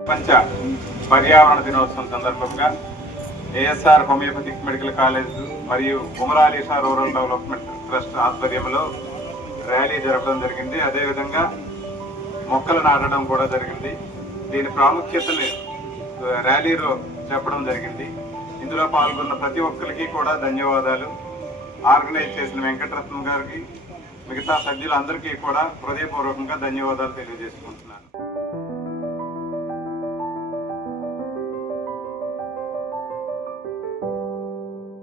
ప్రపంచ పర్యావరణ దినోత్సవం సందర్భంగా ఏఎస్ఆర్ హోమియోపతిక్ మెడికల్ కాలేజ్ మరియు Umar Alisha rural development trust ఆధ్వర్యంలో ర్యాలీ జరపడం జరిగింది. అదేవిధంగా మొక్కలు నాటడం కూడా జరిగింది. దీని ప్రాముఖ్యతని ర్యాలీలో చెప్పడం జరిగింది. ఇందులో పాల్గొన్న ప్రతి ఒక్కరికి కూడా ధన్యవాదాలు. ఆర్గనైజ్ చేసిన వెంకటరత్నం గారికి, మిగతా సభ్యులందరికీ కూడా హృదయపూర్వకంగా ధన్యవాదాలు తెలియజేసుకుంటున్నాను.